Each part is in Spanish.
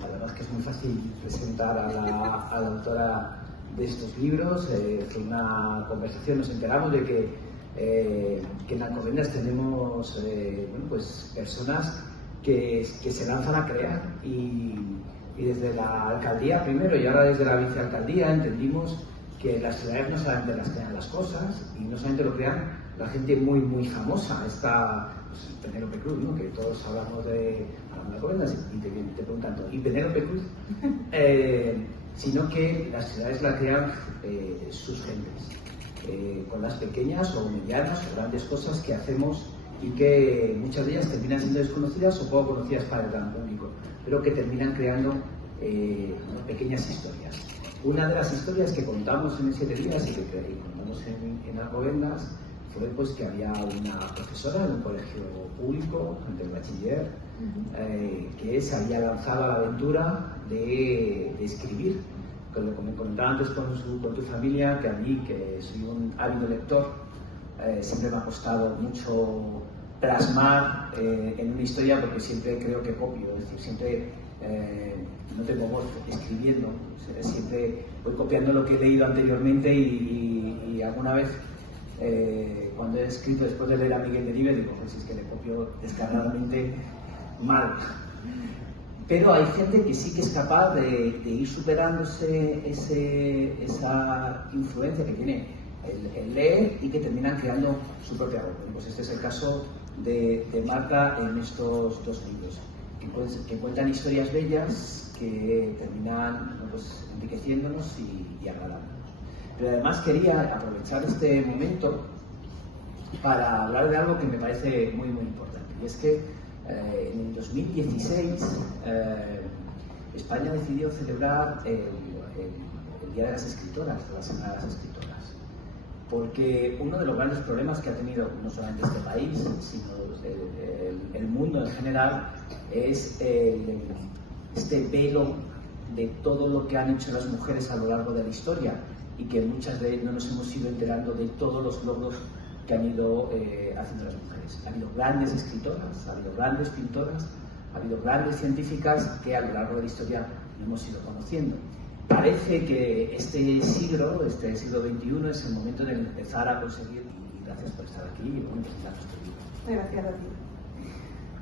la verdad es que es muy fácil presentar a la autora de estos libros. Fue una conversación, nos enteramos de que en Alcobendas tenemos pues personas que se lanzan a crear y desde la alcaldía primero y ahora desde la vicealcaldía entendimos que las ciudades no solamente las crean las cosas y no solamente lo crean la gente muy muy famosa. Está pues, Penélope Cruz, ¿no? Que todos hablamos de Alcobendas y te preguntan todo. ¿Y Penélope Cruz? Sino que las ciudades las crean sus gentes, con las pequeñas o medianas o grandes cosas que hacemos y que muchas de ellas terminan siendo desconocidas o poco conocidas para el gran público, pero que terminan creando pequeñas historias. Una de las historias que contamos en 7 días y que contamos en Alcobendas fue pues, que había una profesora en un colegio público, del bachiller, que se había lanzado a la aventura de escribir. Como me comentaba antes con tu familia, que a mí, que soy un ávido lector, siempre me ha costado mucho plasmar en una historia porque siempre creo que copio, es decir, siempre no tengo voz escribiendo, siempre voy copiando lo que he leído anteriormente y alguna vez cuando he escrito después de leer a Miguel Delibes digo, pues es que le copio descaradamente mal. Pero hay gente que sí que es capaz de ir superándose esa influencia que tiene el leer y que terminan creando su propia obra. Pues este es el caso de Marta en estos 2 libros, que cuentan historias bellas que terminan pues, enriqueciéndonos y agradándonos. Pero además quería aprovechar este momento para hablar de algo que me parece muy muy importante, y es que en el 2016 España decidió celebrar el Día de las Escritoras, de la Semana de las Escritoras, porque uno de los grandes problemas que ha tenido no solamente este país, sino el mundo en general, es este velo de todo lo que han hecho las mujeres a lo largo de la historia y que muchas de no nos hemos ido enterando de todos los logros que han ido haciendo las mujeres. Ha habido grandes escritoras, ha habido grandes pintoras, ha habido grandes científicas que a lo largo de la historia no hemos ido conociendo. Parece que este siglo XXI, es el momento de empezar a conseguir, y gracias por estar aquí y por presentar este libro. Gracias a ti.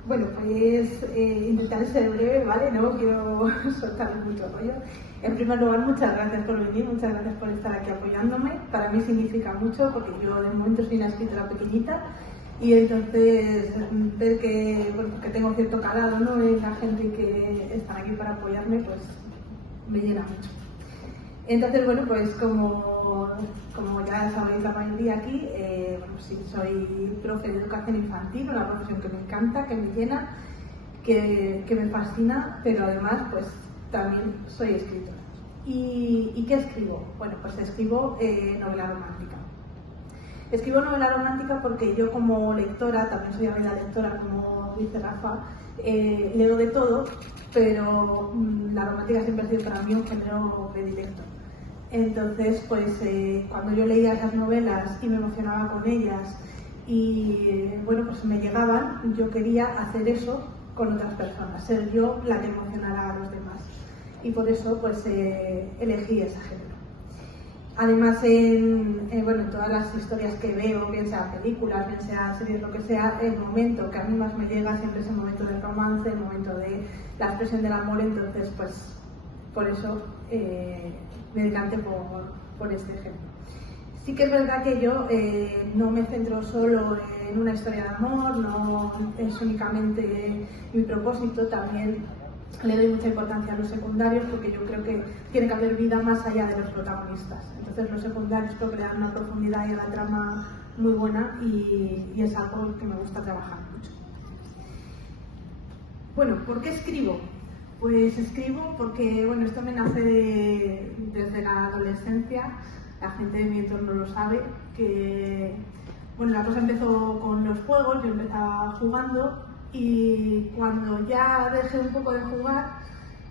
Bueno, pues intentaré ser breve, ¿vale? No quiero soltar mucho rollo. En primer lugar, muchas gracias por venir, muchas gracias por estar aquí apoyándome. Para mí significa mucho porque yo de momento soy una escritora pequeñita y entonces ver que, bueno, que tengo cierto calado, ¿no?, en la gente que está aquí para apoyarme, pues me llena mucho. Entonces, bueno, pues como ya sabéis la mayoría aquí, bueno, sí, soy profe de educación infantil, una profesión que me encanta, que me llena, que me fascina, pero además pues también soy escritora. ¿Y qué escribo? Bueno, pues escribo novela romántica. Escribo novela romántica porque yo como lectora, también soy ávida lectora, como dice Rafa, leo de todo, pero la romántica siempre ha sido para mí un género predilecto. Entonces, pues cuando yo leía esas novelas y me emocionaba con ellas y bueno, pues me llegaban, yo quería hacer eso con otras personas, ser yo la que emocionara a los demás. Y por eso pues elegí ese género. Además, en todas las historias que veo, bien sea películas, bien sea series, lo que sea, el momento que a mí más me llega siempre es el momento del romance, el momento de la expresión del amor. Entonces, pues por eso me decanté por este ejemplo. Sí que es verdad que yo no me centro solo en una historia de amor, no es únicamente mi propósito, también le doy mucha importancia a los secundarios porque yo creo que tiene que haber vida más allá de los protagonistas. Entonces los secundarios creo que le dan una profundidad y a la trama muy buena y es algo que me gusta trabajar mucho. Bueno, ¿por qué escribo? Pues escribo porque, bueno, esto me nace desde la adolescencia, la gente de mi entorno lo sabe, que, bueno, la cosa empezó con los juegos, yo empezaba jugando y cuando ya dejé un poco de jugar,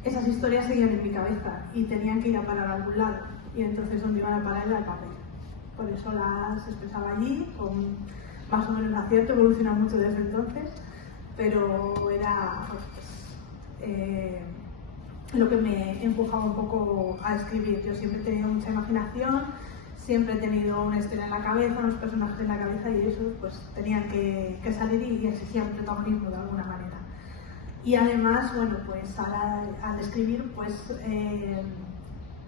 esas historias seguían en mi cabeza y tenían que ir a parar a algún lado, y entonces donde iban a parar era el papel. Por eso las expresaba allí, con más o menos acierto, evolucionado mucho desde entonces, pero era lo que me empujaba un poco a escribir. Yo siempre he tenido mucha imaginación, siempre he tenido una historia en la cabeza, unos personajes en la cabeza, y eso pues tenían que salir y exigían protagonismo de alguna manera. Y además, bueno, pues al escribir, pues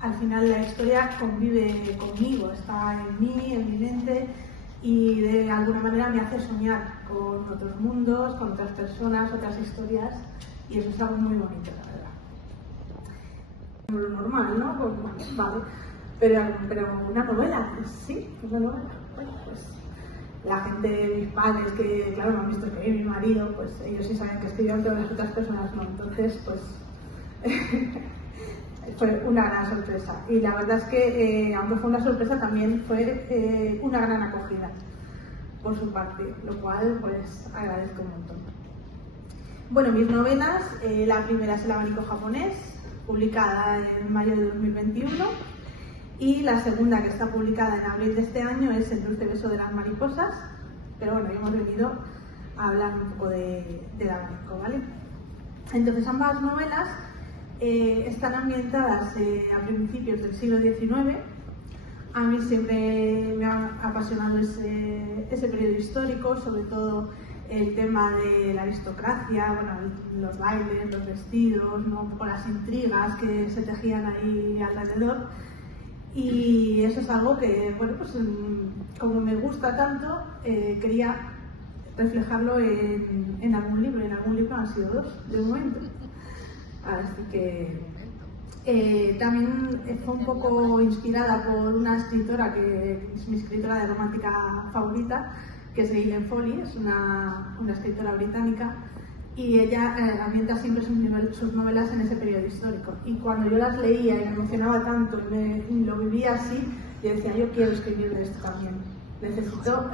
al final la historia convive conmigo, está en mí, en mi mente, y de alguna manera me hace soñar con otros mundos, con otras personas, otras historias, y eso es algo muy bonito, la verdad. Lo normal, ¿no? Pues, vale, pero una novela, pues sí, una novela. Bueno, pues la gente, mis padres, que claro, me han visto escribir, mi marido, pues ellos sí saben que escribían, pero las otras personas no. Entonces, pues fue una gran sorpresa. Y la verdad es que, aunque fue una sorpresa, también fue una gran acogida por su parte, lo cual pues agradezco un montón. Bueno, mis novelas, la primera es El abanico japonés, publicada en mayo de 2021, y la segunda, que está publicada en abril de este año, es El dulce beso de las mariposas, pero bueno, hemos venido a hablar un poco del abanico, ¿vale? Entonces, ambas novelas están ambientadas a principios del siglo XIX. A mí siempre me ha apasionado ese periodo histórico, sobre todo el tema de la aristocracia, bueno, los bailes, los vestidos, ¿no? Un poco las intrigas que se tejían ahí alrededor. Y eso es algo que, bueno, pues como me gusta tanto, quería reflejarlo en algún libro, y en algún libro han sido 2 de momento. Así que también fue un poco inspirada por una escritora que es mi escritora de romántica favorita, que es Eileen Foley, es una escritora británica, y ella ambienta siempre sus novelas en ese periodo histórico. Y cuando yo las leía y me emocionaba tanto y lo vivía así, yo decía, yo quiero escribir de esto también. Necesito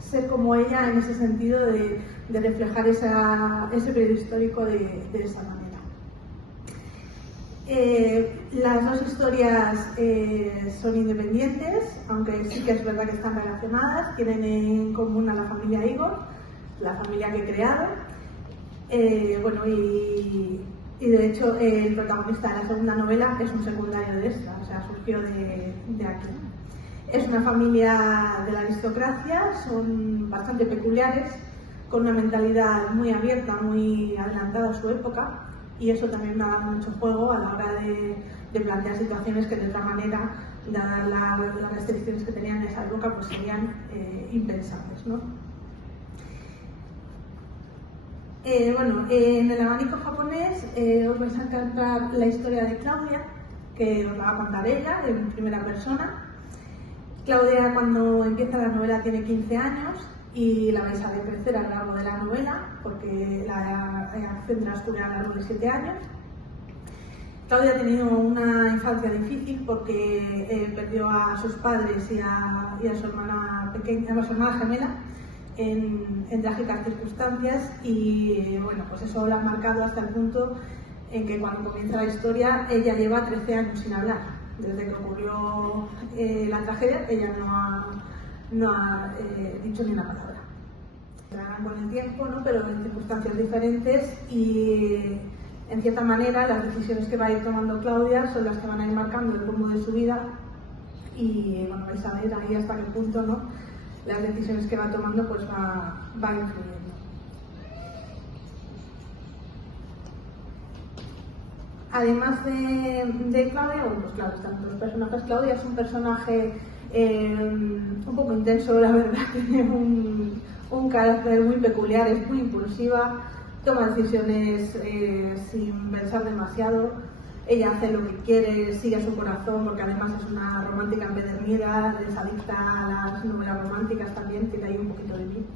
ser como ella en ese sentido de reflejar ese periodo histórico de esa manera. Las 2 historias son independientes, aunque sí que es verdad que están relacionadas. Tienen en común a la familia Igor, la familia que he creado. Bueno, y de hecho el protagonista de la segunda novela es un secundario de esta, o sea, surgió de aquí. Es una familia de la aristocracia, son bastante peculiares, con una mentalidad muy abierta, muy adelantada a su época, y eso también me ha dado mucho juego a la hora de plantear situaciones que de otra manera, dadas las restricciones que tenían en esa época, pues serían impensables, ¿no? Bueno, en El abanico japonés os vais a encontrar la historia de Claudia, que os la va a contar ella en primera persona. Claudia, cuando empieza la novela, tiene 15 años y la vais a ver crecer a lo largo de la novela, porque la acción transcurre a lo largo de 7 años. Claudia ha tenido una infancia difícil porque perdió a sus padres y a su hermana pequeña, a su hermana gemela, en trágicas circunstancias, y bueno, pues eso la ha marcado hasta el punto en que cuando comienza la historia ella lleva 13 años sin hablar. Desde que ocurrió la tragedia, ella no ha dicho ni una palabra. Entrarán con el tiempo, ¿no? Pero en circunstancias diferentes, y en cierta manera las decisiones que va a ir tomando Claudia son las que van a ir marcando el rumbo de su vida, y bueno, vais a ver ahí hasta qué punto, ¿no?, las decisiones que va tomando pues va influyendo. Además de Claudia, bueno, pues claro, están los personajes. Claudia es un personaje un poco intenso, la verdad, tiene un carácter muy peculiar, es muy impulsiva, toma decisiones sin pensar demasiado. Ella hace lo que quiere, sigue su corazón, porque además es una romántica empedernida, es adicta a las novelas románticas también, tiene ahí un poquito de mí.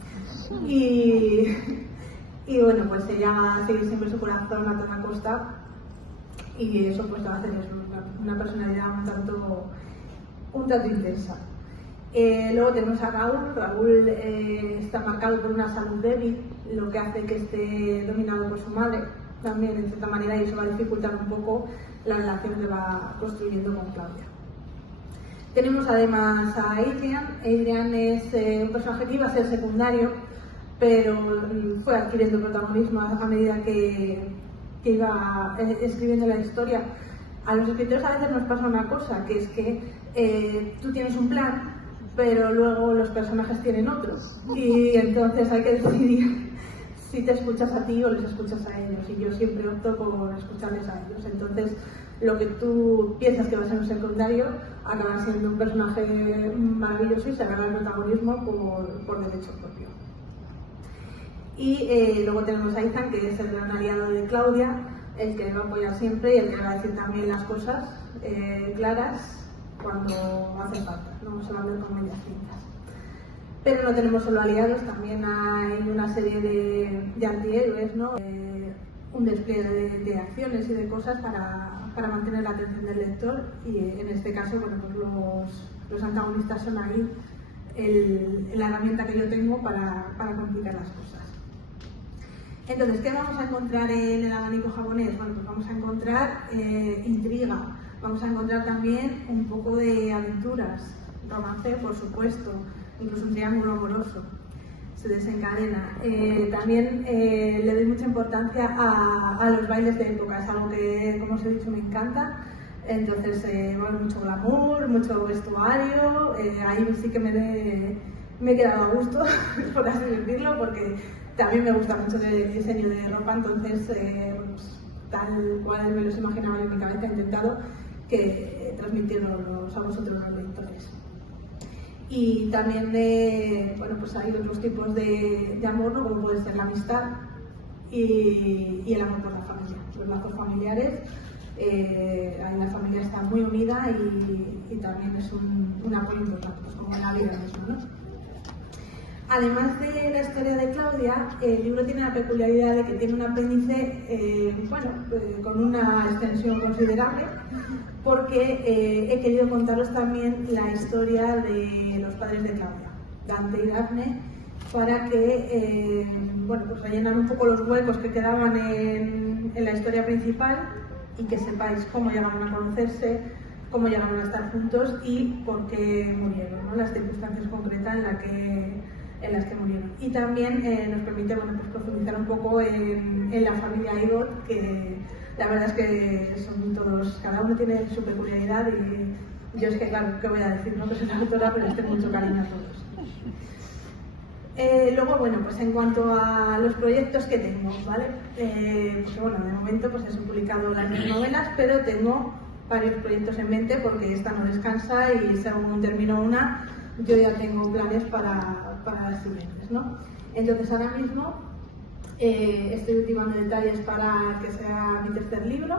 Y bueno, pues ella sigue siempre su corazón a toda costa, y eso pues la hace una personalidad un tanto intensa. Luego tenemos a Raúl. Raúl está marcado por una salud débil, lo que hace que esté dominado por su madre también, en cierta manera, y eso va a dificultar un poco la relación que va construyendo con Claudia. Tenemos además a Adrian. Adrian es un personaje que iba a ser secundario, pero fue adquiriendo protagonismo a medida que que iba escribiendo la historia. A los escritores a veces nos pasa una cosa, que es que tú tienes un plan, pero luego los personajes tienen otros. Y entonces hay que decidir si te escuchas a ti o les escuchas a ellos. Y yo siempre opto por escucharles a ellos. Entonces, lo que tú piensas que va a ser un secundario acaba siendo un personaje maravilloso y se agarra el protagonismo por derecho propio. Y luego tenemos a Ethan, que es el gran aliado de Claudia, el que le va a apoyar siempre y el que le va a decir también las cosas claras cuando hace falta, no solamente con medias tintas. Pero no tenemos solo aliados, también hay una serie de antihéroes, ¿no? Un despliegue de acciones y de cosas para mantener la atención del lector, y en este caso, bueno, pues los antagonistas son ahí la herramienta que yo tengo para complicar las cosas. Entonces, ¿qué vamos a encontrar en el abanico japonés? Bueno, pues vamos a encontrar intriga, vamos a encontrar también un poco de aventuras, romance, por supuesto, incluso un triángulo amoroso se desencadena. También le doy mucha importancia a los bailes de época, es algo que, como os he dicho, me encanta. Entonces, bueno, mucho glamour, mucho vestuario, ahí sí que me he quedado a gusto, por así decirlo, porque también me gusta mucho el diseño de ropa, entonces, pues, tal cual me los imaginaba yo en mi cabeza, he intentado transmitirlos a vosotros los lectores. Y también, bueno, pues hay otros tipos de amor, ¿no? Como puede ser la amistad y el amor por la familia, los lazos familiares. La familia está muy unida y también es un apoyo importante, pues como en la vida misma, ¿no? Además de la historia de Claudia, el libro tiene la peculiaridad de que tiene un apéndice con una extensión considerable, porque he querido contaros también la historia de los padres de Claudia, Dante y Daphne, para que pues rellenar un poco los huecos que quedaban en la historia principal y que sepáis cómo llegaron a conocerse, cómo llegaron a estar juntos y por qué murieron, ¿no? Las circunstancias concretas en las que murieron. Y también nos permite, bueno, pues profundizar un poco en la familia Igot, que la verdad es que son todos, cada uno tiene su peculiaridad y yo es que, claro, ¿qué voy a decir? No que soy una autora, pero les tengo mucho cariño a todos. Luego, bueno, pues en cuanto a los proyectos que tengo, ¿vale? Pues bueno, de momento pues he publicado las 10 novelas, pero tengo varios proyectos en mente porque esta no descansa y según termino una, yo ya tengo planes para las siguientes, ¿no? Entonces ahora mismo estoy ultimando detalles para que sea mi tercer libro.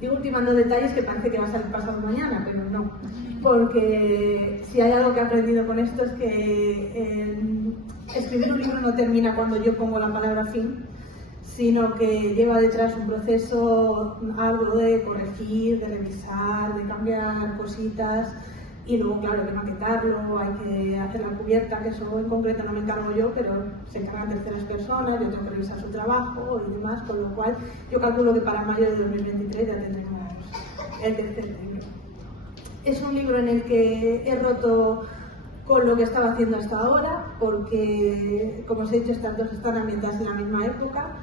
Digo ultimando detalles que parece que va a salir pasado mañana, pero no. Porque si hay algo que he aprendido con esto es que escribir un libro no termina cuando yo pongo la palabra fin, sino que lleva detrás un proceso algo de corregir, de revisar, de cambiar cositas. Y luego, claro, hay que maquetarlo, hay que hacer la cubierta, que eso en concreto no me encargo yo, pero se encargan terceras personas, yo tengo que revisar su trabajo y demás, con lo cual yo calculo que para mayo de 2023 ya tendremos el tercer libro. Es un libro en el que he roto con lo que estaba haciendo hasta ahora, porque, como os he dicho, estas dos están ambientadas en la misma época.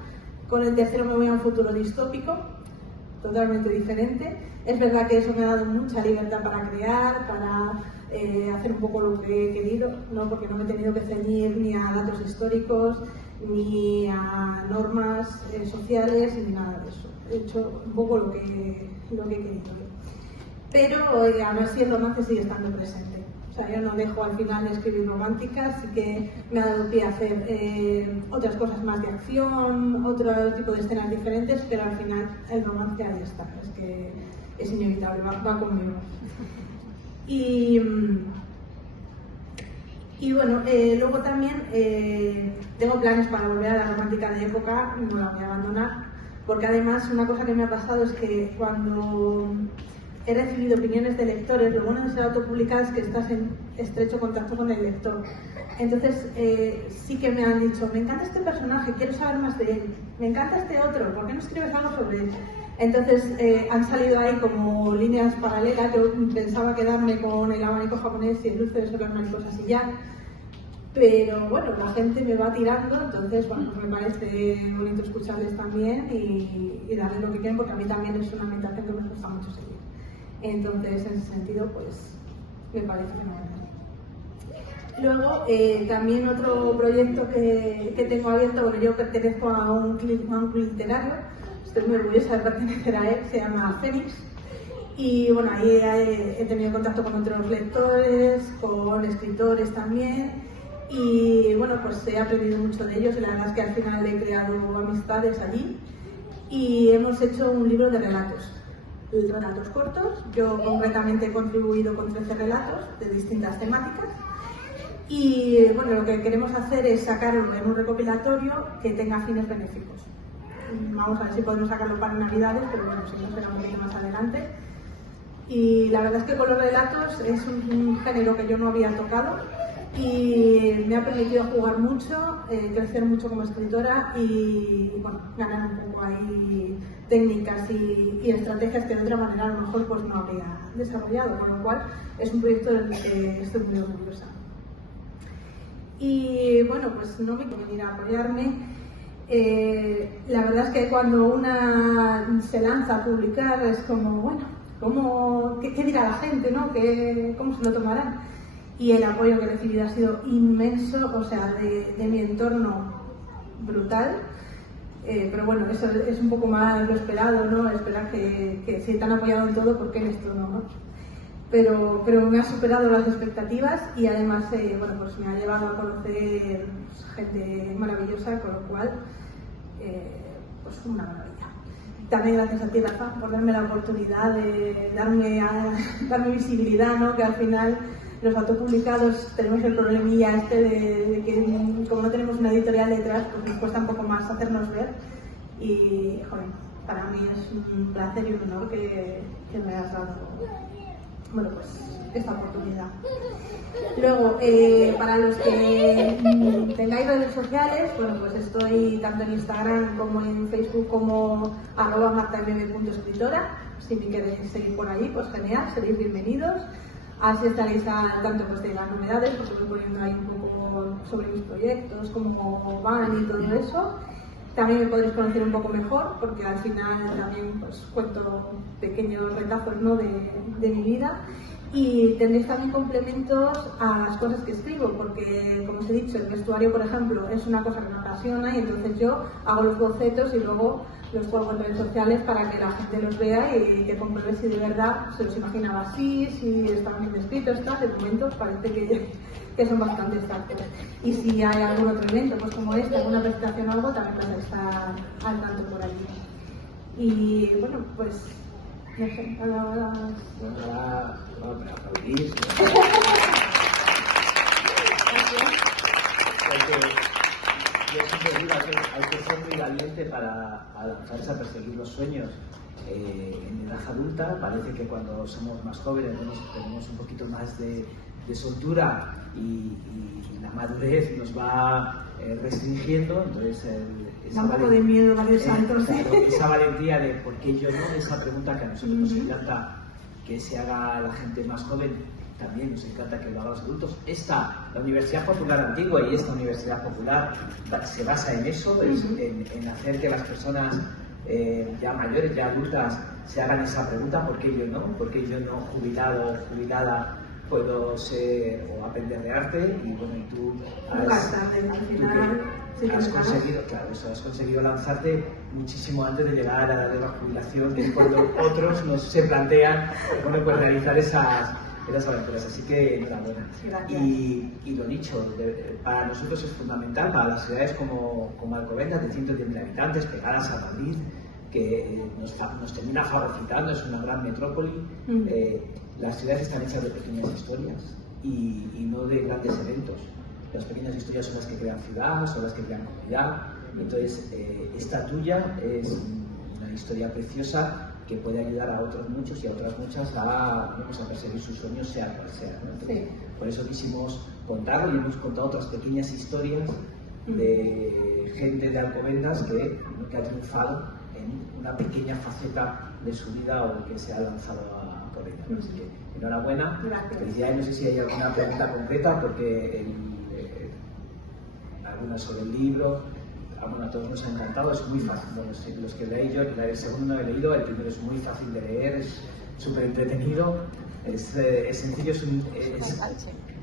Con el tercero me voy a un futuro distópico, totalmente diferente. Es verdad que eso me ha dado mucha libertad para crear, para hacer un poco lo que he querido, ¿no? Porque no me he tenido que ceñir ni a datos históricos, ni a normas sociales, ni nada de eso. He hecho un poco lo que he querido. Pero aún así el romance sigue estando presente. O sea, yo no dejo al final de escribir románticas, sí que me ha dado pie a hacer otras cosas más de acción, otro tipo de escenas diferentes, pero al final el romance ahí está, es que es inevitable, va conmigo. Y bueno, luego también tengo planes para volver a la romántica de época, no la voy a abandonar, porque además una cosa que me ha pasado es que cuando he recibido opiniones de lectores, lo bueno de ser autopublicada es que estás en estrecho contacto con el lector. Entonces sí que me han dicho, me encanta este personaje, quiero saber más de él, me encanta este otro, ¿por qué no escribes algo sobre él? Entonces han salido ahí como líneas paralelas. Yo pensaba quedarme con el abanico japonés y el dulce de las mariposas y ya, Pero bueno, la gente me va tirando, entonces bueno, pues me parece bonito escucharles también y darles lo que quieren, porque a mí también es una orientación que me gusta mucho seguir. Entonces, en ese sentido, pues me parece fenomenal. Luego, también otro proyecto que tengo abierto, bueno, yo pertenezco a un club literario, estoy muy orgullosa de pertenecer a él, se llama Fénix. Y bueno, ahí he tenido contacto con otros lectores, con escritores también. Y bueno, pues he aprendido mucho de ellos y la verdad es que al final he creado amistades allí. Y hemos hecho un libro de relatos cortos. Yo concretamente he contribuido con 13 relatos de distintas temáticas. Y bueno, lo que queremos hacer es sacarlo en un recopilatorio que tenga fines benéficos. Vamos a ver si podemos sacarlo para Navidades, pero bueno, si no será un poquito más adelante. Y la verdad es que con los relatos es un género que yo no había tocado y me ha permitido jugar mucho, crecer mucho como escritora y bueno, ganar un poco ahí técnicas y estrategias que de otra manera a lo mejor pues no habría desarrollado, con lo cual es un proyecto del que estoy muy orgullosa. Y bueno, pues no me quiero venir a apoyarme. La verdad es que cuando una se lanza a publicar es como, bueno, ¿qué dirá la gente, ¿no? ¿Cómo se lo tomarán? Y el apoyo que he recibido ha sido inmenso, o sea, de mi entorno brutal. Pero bueno, eso es un poco más lo esperado, ¿no? Esperar que si te han apoyado en todo, ¿por qué en esto no? Pero me ha superado las expectativas y además, bueno, pues me ha llevado a conocer gente maravillosa, con lo cual, pues una maravilla. También gracias a ti, Rafa, por darme la oportunidad de darme visibilidad, ¿no? Que al final los autopublicados tenemos el problemilla de que como no tenemos una editorial detrás, pues nos cuesta un poco más hacernos ver y, joder, para mí es un placer y un honor que me hayas dado, bueno, pues esta oportunidad. Luego, para los que tengáis redes sociales, bueno, pues estoy tanto en Instagram como en Facebook como @martamm.escritora. Si me queréis seguir por ahí, pues genial, seréis bienvenidos. Así estaréis al tanto pues, de las novedades, porque estoy poniendo ahí un poco sobre mis proyectos, cómo van y todo eso. También me podréis conocer un poco mejor, porque al final también pues, cuento pequeños retazos, ¿no? de mi vida. Y tendréis también complementos a las cosas que escribo, porque como os he dicho, el vestuario, por ejemplo, es una cosa que me apasiona y entonces yo hago los bocetos y luego los cuelgo en redes sociales para que la gente los vea y que compruebe si de verdad se los imaginaba así, si estaban bien escritos, de momento parece que son bastante exactos. Y si hay algún otro evento, pues como este, alguna presentación o algo, también podéis estar al tanto por allí. Y bueno, pues no sé, ahora... Para aplaudir. Yo siempre digo que hay que ser muy valiente para lanzarse a perseguir los sueños. En edad adulta parece que cuando somos más jóvenes tenemos un poquito más de soltura y la madurez nos va restringiendo, entonces da un poco de miedo dar el salto. Claro, esa valentía de por qué yo no, esa pregunta que a nosotros nos encanta que se haga a la gente más joven, también nos encanta que lo hagan los adultos. La Universidad Popular Antigua y esta Universidad Popular se basa en eso, en hacer que las personas ya mayores, ya adultas, se hagan esa pregunta, ¿por qué yo no? ¿Por qué yo no, jubilado o jubilada, puedo ser o aprender de arte? Y bueno, y tú has conseguido, claro, eso, has conseguido lanzarte muchísimo antes de llegar a la de la jubilación, que es cuando otros nos se plantean, bueno, pues realizar esas aventuras. Así que enhorabuena. Y lo dicho, para nosotros es fundamental, para las ciudades como Alcobendas, de 110.000 habitantes, pegadas a Madrid, que nos termina fagocitando, es una gran metrópoli. Las ciudades están hechas de pequeñas historias y no de grandes eventos. Las pequeñas historias son las que crean ciudad, son las que crean comunidad. Entonces, esta tuya es una historia preciosa que puede ayudar a otros muchos y a otras muchas a perseguir sus sueños, sea cual sea, ¿no? Entonces, por eso quisimos contarlo y hemos contado otras pequeñas historias de gente de Alcobendas que ha triunfado en una pequeña faceta de su vida o que se ha lanzado a por ella. Así que enhorabuena, felicidades. No sé si hay alguna pregunta concreta porque buenas sobre el libro. Bueno, a todos nos ha encantado, es muy fácil. Bueno, los que leéis, yo el segundo no he leído, el primero es muy fácil de leer, es súper entretenido, es sencillo,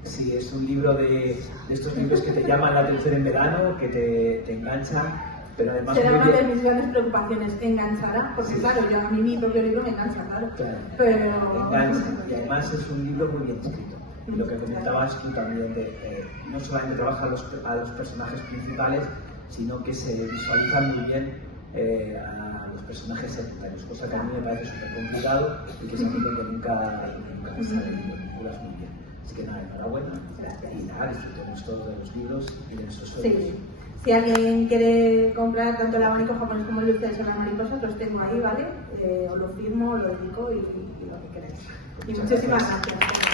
sí, es un libro de estos libros que te llaman la atención en verano, que te enganchan, pero además... Será una de mis grandes preocupaciones, enganchará, porque sí, claro, yo a mí mi propio libro me engancha, claro. Pero... engancha, y además es un libro muy bien escrito. Y lo que comentabas tú también, no solamente trabaja a los personajes principales, sino que se visualizan muy bien a los personajes secundarios, cosa que a mí me parece súper complicado y que es algo que nunca sale muy bien. Así que nada, enhorabuena. Y nada, disfrutemos todos de los libros y de nuestros sueños. Sí. Si alguien quiere comprar tanto el abanico japonés como el de ustedes o la mariposa, los tengo ahí, ¿vale? Os lo firmo, os lo indico y lo que queráis. Y muchísimas gracias.